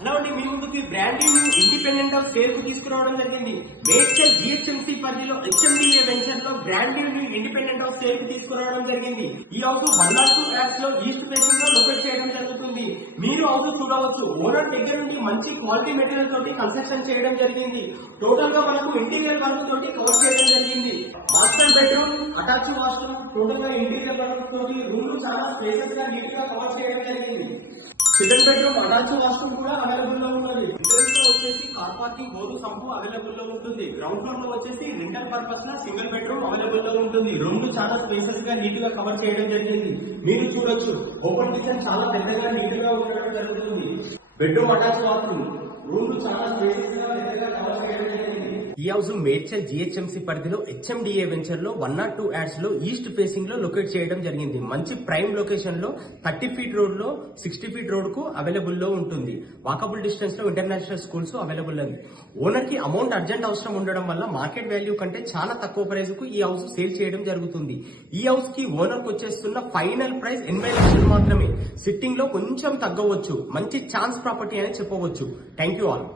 Hello అండి, మీ ముందుకి brand new independent house sale కు తీసుకురావడం జరిగింది. మేడ్చల్ జిహెచ్ఎంసీ పరిధిలో హెచ్ఎండిఏ వెంచర్ లో brand new independent house sale కు తీసుకురావడం జరిగింది. ఈ హౌస్ 102 ఫ్లాట్స్ లో ఈస్ట్ ఫేసింగ్ లో లొకేట్ చేయడం జరుగుతుంది. మీరు హౌస్ చూడవచ్చు. ఓనర్ దగ్గర నుండి మంచి క్వాలిటీ మెటీరియల్ తోటి కన్స్ట్రక్షన్ చేయడం జరిగింది. టోటల్ గా మనకు ఇంటీరియర్ వర్క్ తోటి కవర్ చేయడం జరిగింది. Master bedroom, attach washroom, total గా ఇంటీరియర్ వర్క్ తోటి రూమ్ చాలా స్పేసెస్ గా నీట్ గా కవర్ చేయడం జరిగింది. చిల్డ్రన్ బెడ్రూమ్, అటాచ్ వాష్రూమ్ కూడా అవైలబుల్ లో ఉన్నది. ఎంట్రన్స్ లో వచ్చేసి car parking, bore sump available లో ఉంటుంది. గ్రౌండ్ ఫ్లోర్ లో వచ్చేసి రెంటల్ పర్పస్ లో సింగిల్ బెడ్రూమ్ అవైలబుల్ లో ఉంటుంది. రెండు చాలా స్పేసెస్ గా నీట్ గా కవర్ చేయడం జరిగింది. మీరు చూడొచ్చు, ఓపెన్ కిచెన్ చాలా పెద్దగా నీట్ గా ఉండడం జరుగుతుంది. బెడ్రూమ్, అటాచ్ వాష్రూమ్, రూమ్ చాలా స్పేసెస్ గా పెద్దగా కవర్ చేయడం జరిగింది. ఈ హౌస్ మేడ్చల్ జిహెచ్ఎంసీ పరిధిలో హెచ్ఎండిఏ వెంచర్ లో 102 యాడ్స్ లో ఈస్ట్ ఫేసింగ్ లో లొకేట్ చేయడం జరిగింది. మంచి ప్రైమ్ లొకేషన్ లో 30 ఫీట్ రోడ్ లో 60 ఫీట్ రోడ్ కు అవైలబుల్ లో ఉంటుంది. వాకబుల్ డిస్టెన్స్ లో ఇంటర్నేషనల్ స్కూల్స్ అవైలబుల్ ఉంది. ఓనర్ కి అమౌంట్ అర్జెంట్ అవసరం ఉండడం వల్ల మార్కెట్ వాల్యూ కంటే చాలా తక్కువ ప్రైస్ కు ఈ హౌస్ సేల్ చేయడం జరుగుతుంది. ఈ హౌస్ కి ఓనర్ కు వచ్చేస్తున్న ఫైనల్ ప్రైస్ 80 లక్షలు మాత్రమే. సిట్టింగ్ లో కొంచెం తగ్గవచ్చు. మంచి ఛాన్స్ ప్రాపర్టీ అని చెప్పవచ్చు. Thank you all.